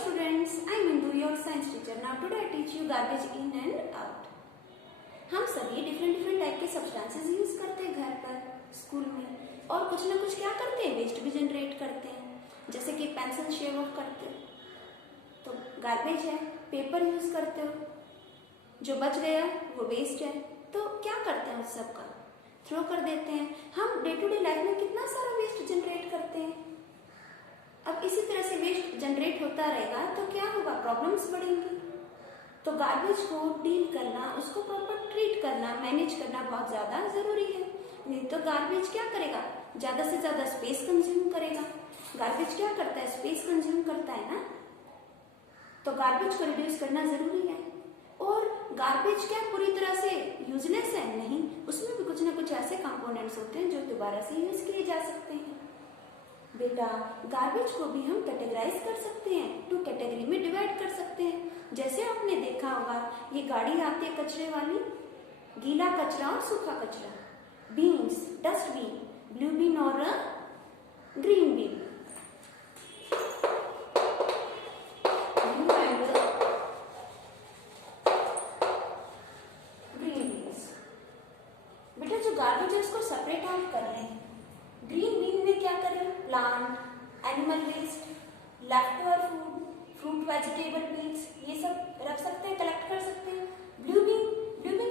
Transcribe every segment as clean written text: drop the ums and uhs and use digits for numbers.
students, I am Indu, your science teacher. Now today I teach you garbage in and out. हम सभी different type के substances use करते हैं घर पर, स्कूल में, और कुछ ना कुछ क्या करते हैं, वेस्ट भी जनरेट करते हैं. जैसे कि पेंसिल शेव ऑफ करते हो तो गार्बेज है. पेपर यूज करते हो, जो बच गया वो वेस्ट है. तो क्या करते हैं उस सब का, थ्रो कर देते हैं. हम डे टू डे लाइफ में कितना सारा वेस्ट जनरेट करते हैं. अब इसी तरह से वेस्ट जनरेट होता रहेगा तो क्या होगा, प्रॉब्लम्स बढ़ेंगी. तो गार्बेज को डील करना, उसको प्रॉपर ट्रीट करना, मैनेज करना बहुत ज्यादा जरूरी है. नहीं तो गार्बेज क्या करेगा, ज्यादा से ज्यादा स्पेस कंज्यूम करेगा. गार्बेज क्या करता है, स्पेस कंज्यूम करता है ना. तो गार्बेज को रिड्यूस करना जरूरी है. और गार्बेज क्या पूरी तरह से यूजलेस है, नहीं, उसमें भी कुछ ना कुछ ऐसे कंपोनेंट्स होते हैं जो दोबारा से यूज किए जा सकते हैं. बेटा गार्बेज को भी हम कैटेगराइज कर सकते हैं, 2 कैटेगरी में डिवाइड कर सकते हैं. जैसे आपने देखा होगा, ये गाड़ी आती है कचरे वाली, गीला कचरा और सूखा कचरा. बीन्स, डस्टबिन, ब्लू बीन और green bin. Blue and green bins. बेटा जो गार्बेज है उसको सेपरेट आउट कर रहे हैं. ग्रीन बीन में क्या करें, plant, animal waste, left over food, fruit vegetable bins, ये सब रख सकते हैं, कलेक्ट कर सकते हैं. ब्लू बीन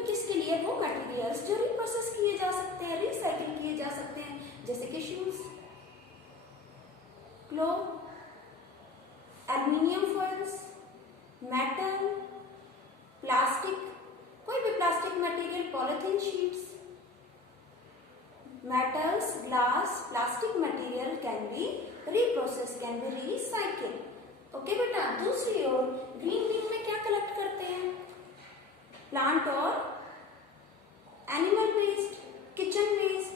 किसके लिए, वो मटेरियल्स जो रिप्रोसेस किए जा सकते हैं, रिसाइकिल किए जा सकते हैं, जैसे कि shoes, cloth, aluminium foils, metal, plastic, कोई भी plastic material, polythene sheets, metals, glass, plastic material can be reprocessed, can be recycled. Okay बेटा. दूसरी ओर ग्रीन बीन में क्या कलेक्ट करते हैं, प्लांट और एनिमल वेस्ट, किचन वेस्ट.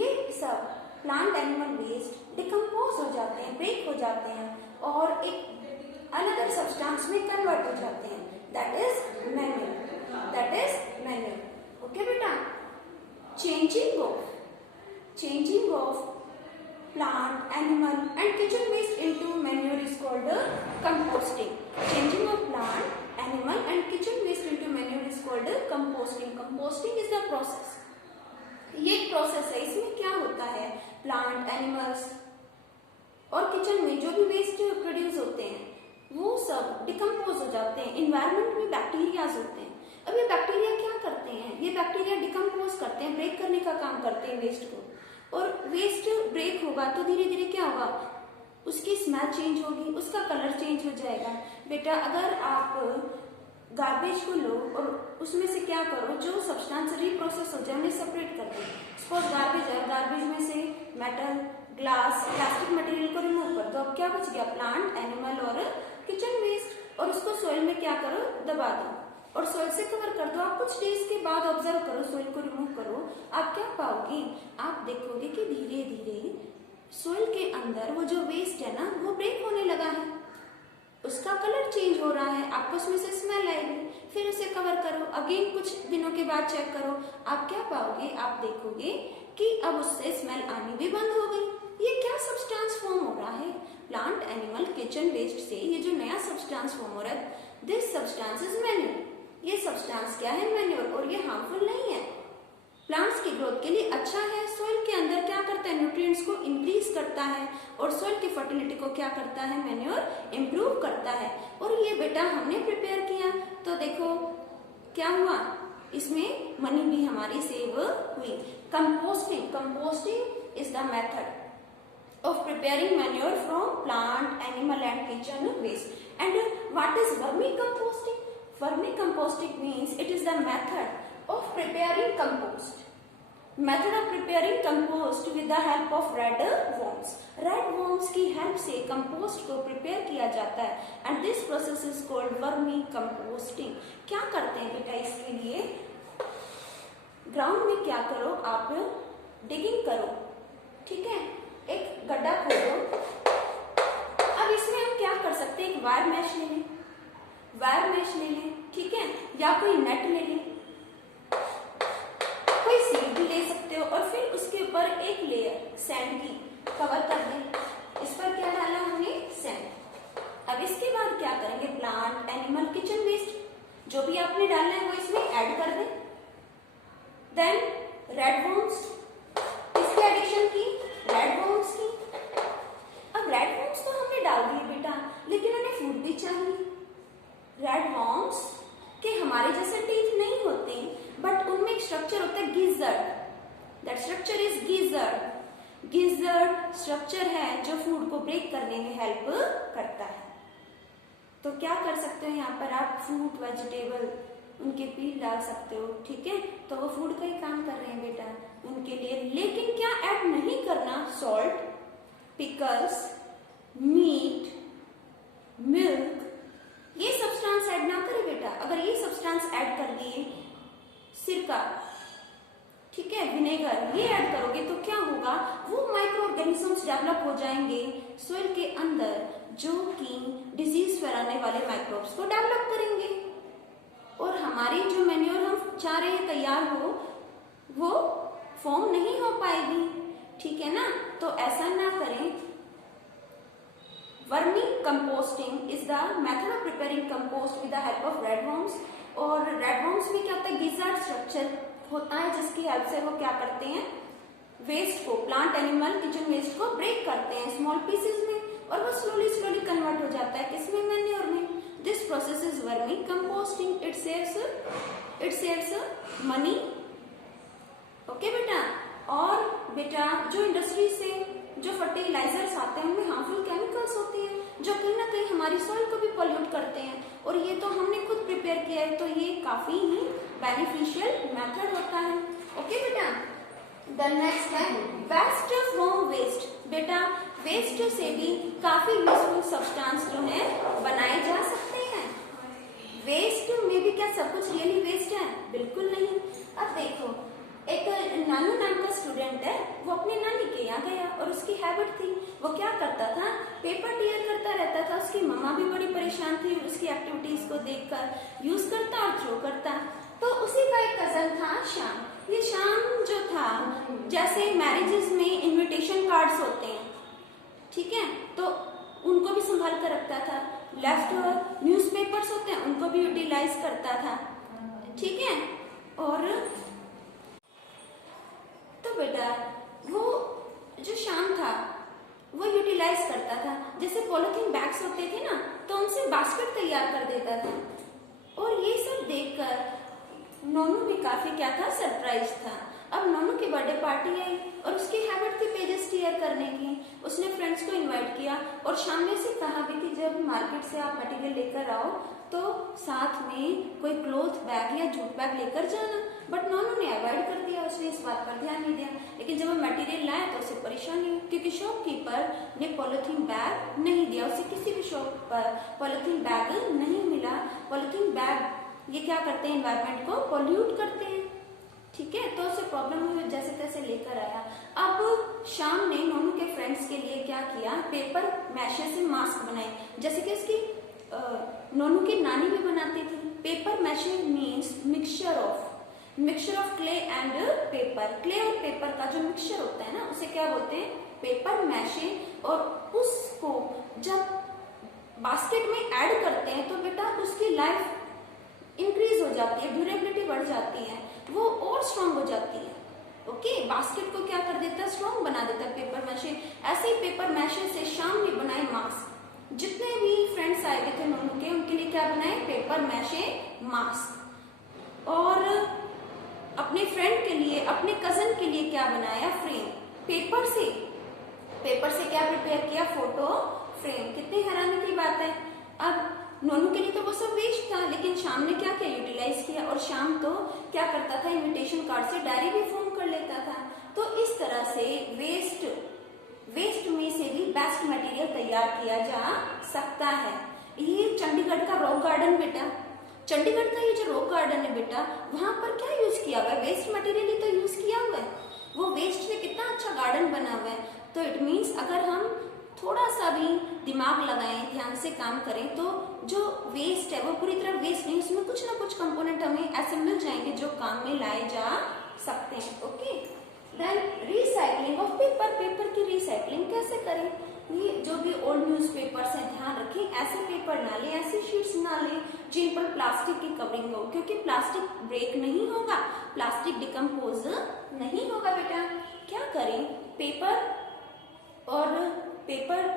ये सब प्लांट एनिमल वेस्ट डिकम्पोज हो जाते हैं, ब्रेक हो जाते हैं और एक अनदर सब्सटेंस में कन्वर्ट हो जाते हैं. That is manure. ओके बेटा. Changing of plant, animal and kitchen waste into manure is called composting. Changing of plant, animal and kitchen waste into manure is called composting. Composting is the process. ये एक process है. इसमें क्या होता है, plant, animals और kitchen में जो भी वेस्ट प्रोड्यूस होते हैं वो सब डिकम्पोज हो जाते हैं. इन्वायरमेंट में बैक्टीरियाज होते हैं. अब ये बैक्टीरिया क्या करते हैं, ये बैक्टीरिया डिकम्पोज करते हैं, ब्रेक करने का काम करते हैं वेस्ट को. और वेस्ट ब्रेक होगा तो धीरे धीरे क्या होगा, उसकी स्मेल चेंज होगी, उसका कलर चेंज हो जाएगा. बेटा अगर आप गार्बेज को लो और उसमें से क्या करो, जो सब्सटेंस रिप्रोसेस हो जाए उन्हें सेपरेट कर दो. सपोज गार्बेज है, गार्बेज में से मेटल, ग्लास, प्लास्टिक मटेरियल को रिमूव कर दो. अब क्या बच गया, प्लांट, एनिमल और किचन वेस्ट. और उसको सोइल में क्या करो, दबा दो और सोइल से कवर कर दो. आप कुछ डेज के बाद ऑब्जर्व करो, सोइल को रिमूव करो, आप क्या पाओगे, आप देखोगे कि धीरे धीरे सोइल के अंदर वो जो वेस्ट है ना वो ब्रेक होने लगा है, उसका कलर चेंज हो रहा है, आपको उसमें से स्मेल आएगी. फिर उसे कवर करो, अगेन कुछ दिनों के बाद चेक करो, आप क्या पाओगे, आप देखोगे कि अब उससे स्मेल आनी भी बंद हो गई. ये क्या सब्सटेंस फॉर्म हो रहा है, प्लांट, एनिमल, किचन वेस्ट से ये जो नया सब्सटेंस फॉर्म हो रहा है, दिस सब्सटेंस इज मैन्यूर. ये सब्सटेंस क्या है, मैन्यूर. और ये हार्मफुल नहीं है, प्लांट्स की ग्रोथ के लिए अच्छा है. सॉइल के अंदर क्या करता है, न्यूट्रिएंट्स को इंक्रीज करता है और सॉइल की फर्टिलिटी को क्या करता है, मैन्यूर इंप्रूव करता है. और ये बेटा हमने प्रिपेयर किया तो देखो क्या हुआ, इसमें मनी भी हमारी सेव हुई. Composting is the method of preparing manure from plant, animal and kitchen waste. And what is vermicomposting? Vermicomposting means it is the method of preparing compost. Method of preparing compost with the help of red worms. Red worms की help से compost को prepare किया जाता है and this process is called vermicomposting. क्या करते हैं बेटा, इसके लिए ग्राउंड में क्या करो, आप डिगिंग करो, ठीक है, एक गड्ढा खोदो. अब इसमें हम क्या कर सकते हैं, एक वायर मैश ले लें, ठीक है, या कोई नेट ले लें, कोई सीड भी ले सकते हो. और फिर उसके ऊपर एक लेयर सैंड की कवर कर दें. इस पर क्या डाला हमने, सैंड. अब जो भी आपने डालना है वो इसमें ऐड कर दें। देन रेड वर्म्स, किसकी एडिशन की? रेड वर्म्स की। अब रेड वर्म्स तो हमने डाल दिए बेटा, लेकिन उन्हें फूड भी चाहिए। रेड वर्म्स के हमारे जैसे टीथ नहीं होते, बट उनमें एक स्ट्रक्चर होता है gizzard. That structure is gizzard. Gizzard structure है जो फूड को ब्रेक करने में हेल्प करता है। तो क्या कर सकते हो, यहाँ पर आप फ्रूट वेजिटेबल उनके पील डाल सकते हो, ठीक है। तो वो फूड का ही काम कर रहे हैं बेटा उनके लिए। लेकिन क्या ऐड नहीं करना? सॉल्ट, पिकल्स, मीट, मिल्क, ये सब्सटेंस ऐड ना करें बेटा। अगर ये सब्सटेंस ऐड कर दिए, सिरका, ठीक है, विनेगर, ये ऐड करोगे तो क्या होगा? वो माइक्रो ऑर्गेनिजम्स डेवलप हो जाएंगे सोइल के अंदर, जो कि डिजीज फैलाने वाले माइक्रोब्स को डेवलप करेंगे, और हमारी जो मैन्योर हम चाह रहे हैं तैयार हो, वो फॉर्म नहीं हो पाएगी, ठीक है ना। तो ऐसा ना करें। Vermi composting is the method of preparing compost with the help of red worms. और रेड वर्म्स में क्या होता है? गिजर्ड स्ट्रक्चर होता है, जिसकी हेल्प से वो क्या करते हैं? वेस्ट को, प्लांट, एनिमल, किचन वेस्ट को ब्रेक करते हैं स्मॉल पीसेस में, और वो स्लोली कन्वर्ट हो जाता है किसमें? मैन्योर में। This process is vermi composting. It saves money. Okay बेटा। और बेटा जो इंडस्ट्री से जो फर्टिलाइजर्स आते हैं उनमें हार्मफुल केमिकल्स होते हैं, जो कहीं ना कहीं हमारी सॉइल को भी पॉल्यूट करते हैं, और ये तो हमने खुद प्रिपेयर किया है, तो ये काफी ही बेनिफिशियल मेथड होता है। ओके बेटा। द नेक्स्ट है वेस्ट फ्रॉम वेस्ट। बेटा वेस्ट से भी काफी यूजफुल सब्सटेंस जो है बनाए जा सकते हैं। वेस्ट में भी क्या सब कुछ रियली वेस्ट है? बिल्कुल नहीं। अब देखो, एक नानू नाम का स्टूडेंट है, वो अपने नानी के यहाँ गया, और उसकी हैबिट थी, वो क्या करता था? पेपर टीयर करता रहता था। उसकी मम्मा भी बड़ी परेशान थी उसकी एक्टिविटीज को देखकर। यूज करता और थ्रो करता। तो उसी का एक कजन था श्याम। ये श्याम जो था, जैसे मैरिजेस में इनविटेशन कार्ड्स होते हैं, ठीक है, तो उनको भी संभाल कर रखता था। लेफ्ट ओवर न्यूज़पेपर्स होते हैं, उनको भी यूटिलाइज करता था, ठीक है। और तो बेटा वो जो श्याम था वो यूटिलाइज करता था। जैसे पॉलिथीन बैग्स होते थे ना, तो उनसे बास्केट तैयार कर देता था। और ये सब देखकर नोनू भी काफी क्या था? सरप्राइज था। अब नोनू की बर्थडे पार्टी आई, और उसकी हैबिट थी पेजेस टीयर करने की। उसने फ्रेंड्स को इनवाइट किया, और सामने से कहा भी कि जब मार्केट से आप मटेरियल लेकर आओ तो साथ में कोई क्लॉथ बैग या जूट बैग लेकर जाना। बट नोनू ने अवॉइड कर दिया, उसने इस बात पर ध्यान नहीं दिया। लेकिन जब वो मटेरियल लाया तो उसे परेशानी हुई, क्योंकि शॉपकीपर ने पॉलिथीन बैग नहीं दिया उसे। किसी भी शॉप पर पॉलिथीन बैग नहीं मिला। पॉलिथीन बैग ये क्या करते हैं? एनवायरमेंट को पॉल्यूट करते हैं, ठीक है। तो उसे प्रॉब्लम हुई, जैसे तैसे लेकर आया। अब शाम ने नोनू के फ्रेंड्स के लिए क्या किया? पेपर मैशे से मास्क बनाए, जैसे कि उसकी नोनू की नानी भी बनाती थी। Paper mache means mixture of clay and paper. Clay और पेपर का जो मिक्सचर होता है ना, उसे क्या बोलते हैं? Paper mache. और उसको जब बास्केट में ऐड करते हैं तो बेटा उसकी लाइफ इंक्रीज हो जाती है, ड्यूरेबिलिटी बढ़ जाती है, वो और स्ट्रॉन्ग हो जाती है। ओके, बास्केट को क्या कर देता है? स्ट्रॉन्ग बना देता है पेपर मैशे। ऐसे ही पेपर मैशे से शाम ने बनाए मास्क। जितने भी फ्रेंड्स आए हुए थे नोनू के, उनके लिए क्या बनाए? Paper mache mask. और अपने फ्रेंड के लिए, अपने कजन के लिए क्या बनाया? फ्रेम। पेपर से क्या प्रिपेयर किया? Photo frame. कितनी हैरानी की बात है। अब नोनू के लिए तो वो सब वेस्ट था, लेकिन शाम ने क्या किया? यूटिलाइज किया। और शाम तो क्या करता था? इनविटेशन कार्ड से डायरी भी फॉर्म कर लेता था। तो इस तरह से वेस्ट में से भी बेस्ट मटेरियल तैयार किया जा सकता है। ये चंडीगढ़ का रॉक गार्डन बेटा, चंडीगढ़ का ये जो रॉक गार्डन है बेटा, वहां पर क्या यूज किया हुआ है? वेस्ट मटेरियल ही तो यूज किया हुआ है। वो वेस्ट से कितना अच्छा गार्डन बना हुआ है। तो इट मीन्स अगर हम थोड़ा सा भी दिमाग लगाएं, ध्यान से काम करें, तो जो वेस्ट है वो पूरी तरह वेस्ट नहीं, उसमें कुछ ना कुछ कंपोनेंट हमें ऐसे मिल जाएंगे जो काम में लाए जा सकते हैं। Okay, then recycling of paper. Paper की रिसाइकलिंग कैसे करें? ये जो भी ओल्ड न्यूज़पेपर्स हैं, ध्यान रखें ऐसे पेपर ना लें, ऐसी शीट्स ना लें जिन पर प्लास्टिक की कवरिंग हो, क्योंकि प्लास्टिक ब्रेक नहीं होगा, प्लास्टिक डिकम्पोज नहीं होगा। बेटा क्या करें, पेपर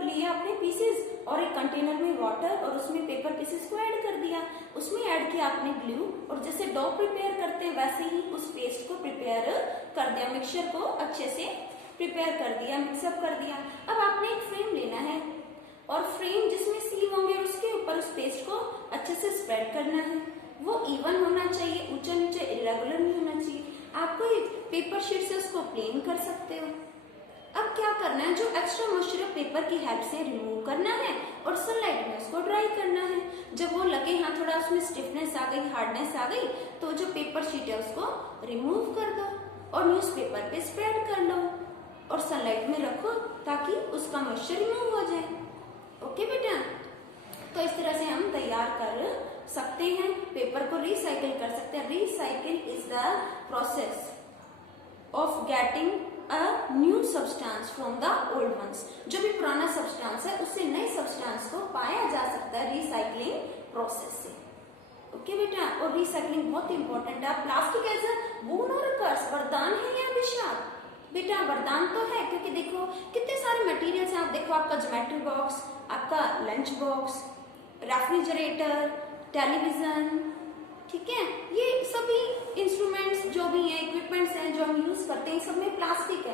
लिया आपने पीसेस और एक कंटेनर में वाटर और उसमें पेपर पीसेस को ऐड कर दिया, उसमें ऐड किया आपने ग्लू और जैसे डो प्रिपेयर करते हैं वैसे ही उस पेस्ट को प्रिपेयर कर दिया, मिक्सचर को अच्छे से प्रिपेयर कर दिया, मिक्सअप कर दिया। अब आपने एक फ्रेम लेना है और फ्रेम जिसमें सील होंगे उसके ऊपर उस पेस्ट को अच्छे से स्प्रेड करना है। वो इवन होना चाहिए, ऊंचा नीचे इरेगुलर नहीं होना चाहिए। आपको पेपर शीट से उसको प्लेन कर सकते हो। अब क्या करना है, जो एक्स्ट्रा मॉइस्चर पेपर की हेल्प से रिमूव करना है और सनलाइट में उसको ड्राई करना है। जब वो लगे हाँ थोड़ा उसमें स्टिफनेस आ गई, हार्डनेस आ गई, तो जो पेपर शीट है उसको रिमूव कर दो और न्यूज़पेपर पे स्प्रेड कर लो और सनलाइट में रखो ताकि उसका मॉइस्चर रिमूव हो जाए। ओके बेटा, तो इस तरह से हम तैयार कर सकते हैं, पेपर को रिसाइकिल कर सकते हैं। Recycle is the process of getting a new substance from the old ones. जो भी पुराना सब्सटेंस है उससे नए सब्सटेंस को पाया जा सकता है रिसाइकलिंग प्रोसेस से। ओके बेटा, और रिसाइकलिंग बहुत इंपॉर्टेंट है। प्लास्टिक एज अ बोन और कर्स, वरदान है या अभिशाप? बेटा वरदान तो है, क्योंकि देखो कितने सारे मटेरियल्स हैं। आप देखो आपका ज्योमेट्री बॉक्स, आपका लंच बॉक्स, रेफ्रिजरेटर, टेलीविजन, ठीक है, ये सभी इंस्ट्रूमेंट्स जो भी हैं, इक्विपमेंट्स हैं जो हम यूज करते हैं, सब में प्लास्टिक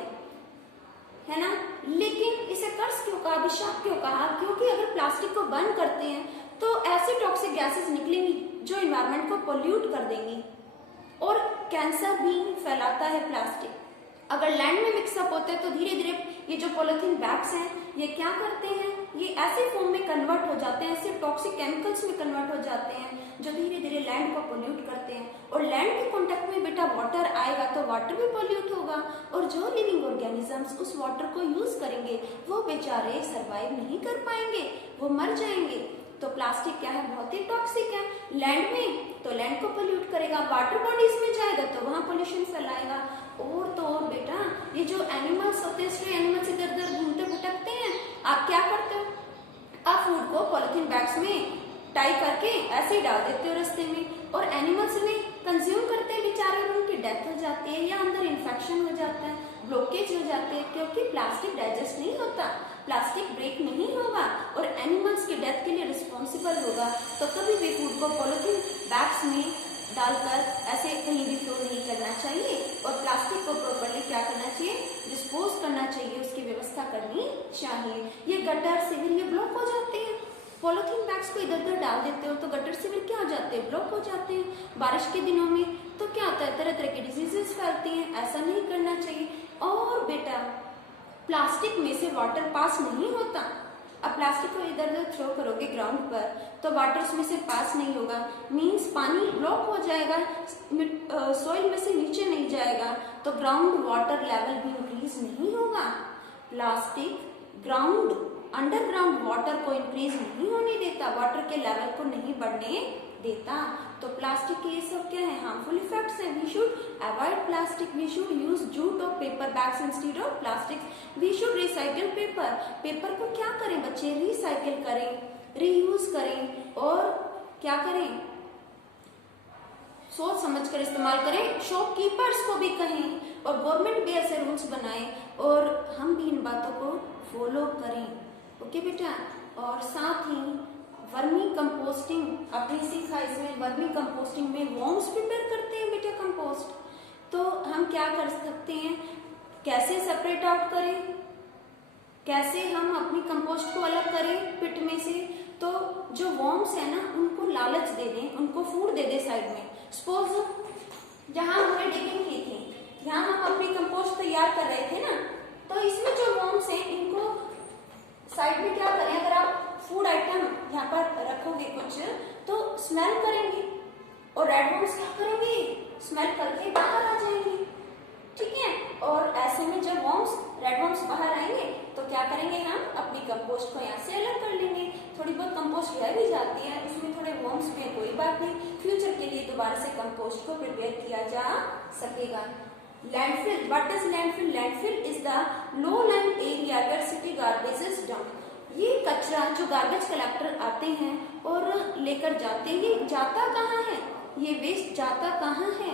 है ना। लेकिन इसे कर्स क्यों कहा, अभिशाप क्यों कहा? क्योंकि अगर प्लास्टिक को बर्न करते हैं तो ऐसी टॉक्सिक गैसेस निकलेंगी जो एनवायरनमेंट को पोल्यूट कर देंगी और कैंसर भी फैलाता है प्लास्टिक। अगर लैंड में मिक्सअप होते हैं तो धीरे धीरे ये जो पॉलिथीन बैग्स हैं ये क्या करते हैं, ये ऐसे फॉर्म में कन्वर्ट हो जाते हैं, ऐसे टॉक्सिक केमिकल्स में कन्वर्ट हो जाते हैं जो धीरे धीरे लैंड को पोल्यूट करते हैं। और लैंड के कांटेक्ट में बेटा वाटर आएगा तो वाटर भी पोल्यूट होगा और जो लिविंग ऑर्गेनिजम्स उस वाटर को यूज करेंगे वो बेचारे सरवाइव नहीं कर पाएंगे, वो मर जाएंगे। तो प्लास्टिक क्या है, बहुत ही टॉक्सिक है। लैंड में तो लैंड को पोल्यूट करेगा, वाटर बॉडीज में जाएगा तो वहां पोल्यूशन फैलाएगा। और तो और बेटा ये जो एनिमल्स होते हैं, इसलिए एनिमल्स इधर उधर घूमते भटकते हैं। आप क्या करते हो, आप फूड को पॉलिथीन बैग्स में टाई करके ऐसे ही डाल देते हो रास्ते में और एनिमल्स इन्हें कंज्यूम करते हैं बेचारे, उनकी डेथ हो जाती है या अंदर इन्फेक्शन हो जाता है, ब्लॉकेज हो जाते हैं, क्योंकि प्लास्टिक डाइजेस्ट नहीं होता, प्लास्टिक ब्रेक नहीं होगा और एनिमल्स की डेथ के लिए रिस्पॉन्सिबल होगा। तो कभी भी फूड को पॉलिथीन बैग्स में डालकर ऐसे कहीं भी थ्रो नहीं करना चाहिए और प्लास्टिक को प्रॉपर्ली क्या करना चाहिए, डिस्पोज करना चाहिए, उसकी व्यवस्था करनी चाहिए। ये गटर सिविल ये ब्लॉक हो जाते हैं, पॉलिथीन बैग्स को इधर उधर डाल देते हो तो गटर सिविल क्या हो जाते हैं, ब्लॉक हो जाते हैं। बारिश के दिनों में तो क्या होता है, तरह तरह की डिजीजेस फैलती हैं, ऐसा नहीं करना चाहिए। और बेटा प्लास्टिक में से वाटर पास नहीं होता। अब प्लास्टिक को इधर उधर थ्रो करोगे ग्राउंड पर तो वाटर उसमें से पास नहीं होगा, मीन्स पानी ब्लॉक हो जाएगा, सॉइल में से नीचे नहीं जाएगा तो ग्राउंड वाटर लेवल भी इंक्रीज नहीं होगा। प्लास्टिक ग्राउंड अंडरग्राउंड वाटर को इंक्रीज नहीं होने देता, वाटर के लेवल को नहीं बढ़ने देता। तो प्लास्टिक के ये सब क्या है, हार्मफुल इफेक्ट्स हैं। We should avoid plastic, we should use jute और paper bags instead of plastic, we should recycle paper. Paper को क्या करें बच्चे, रिसाइकिल करें, रीयूज करें और क्या करें, सोच समझ कर इस्तेमाल करें। शॉपकीपर्स को भी कहें और गवर्नमेंट भी ऐसे रूल्स बनाए और हम भी इन बातों को फॉलो करें। ओके बेटा, और साथ ही वर्मी कंपोस्टिंग आपने सीखा, इसमें वर्मी कंपोस्टिंग में वॉर्म्स प्रिपेयर करते हैं बेटा कंपोस्ट। तो हम क्या कर सकते हैं, कैसे सेपरेट आउट करें, कैसे हम अपनी कंपोस्ट को अलग करें पिट में से। तो जो वॉर्म्स है ना उनको लालच दे दें, उनको फूड दे दें साइड में। सपोज जहां हमने डिगिंग की थी, यहाँ हम अपनी कंपोस्ट तैयार कर रहे थे ना, तो इसमें जो वॉर्म्स हैं इनको साइड में क्या करें, अगर आप फूड आइटम यहाँ पर रखोगे कुछ तो स्मेल करेंगे और रेड वॉर्म्स क्या करेंगे, स्मेल करके बाहर आ जाएंगे, ठीक है। और ऐसे में जब वॉर्म्स रेड वॉर्म्स बाहर आएंगे तो क्या करेंगे, हम अपनी कंपोस्ट को यहाँ से अलग कर लेंगे। थोड़ी बहुत कंपोस्ट रह भी जाती है, उसमें थोड़े वॉर्म्स भी, कोई बात नहीं, फ्यूचर के लिए दोबारा से कंपोस्ट को प्रिपेयर किया जा सकेगा। Landfill, what is landfill? Landfill is the low land area where city garbage is dumped. ये कचरा जो गार्बेज कलेक्टर आते हैं और लेकर जाते हैं, ये जाता कहाँ है, ये वेस्ट जाता कहाँ है,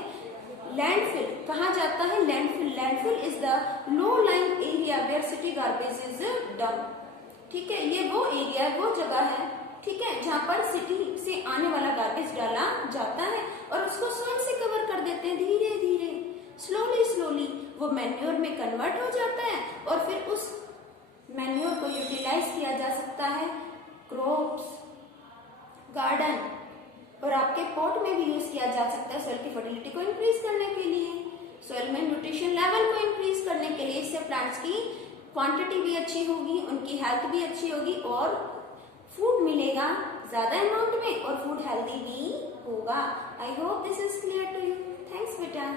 लैंडफिल। कहाँ जाता है, landfill. Landfill is the low lying area where city garbage is dump. ठीक है, ये वो एरिया, वो जगह है, ठीक है, जहाँ पर सिटी से आने वाला गार्बेज डाला जाता है और उसको सॉइल से कवर कर देते हैं धीरे धीरे, स्लोली स्लोली वो मैन्योर में कन्वर्ट हो जाता है और फिर उस मैन्योर को यूटिलाइज किया जा सकता है क्रॉप्स, गार्डन और आपके पॉट में भी यूज किया जा सकता है सॉइल की फर्टिलिटी को इंक्रीज करने के लिए, सॉइल में न्यूट्रिशन लेवल को इंक्रीज करने के लिए। इससे प्लांट्स की क्वांटिटी भी अच्छी होगी, उनकी हेल्थ भी अच्छी होगी और फूड मिलेगा ज्यादा अमाउंट में और फूड हेल्दी भी होगा। I hope this is clear to you. Thanks बेटा।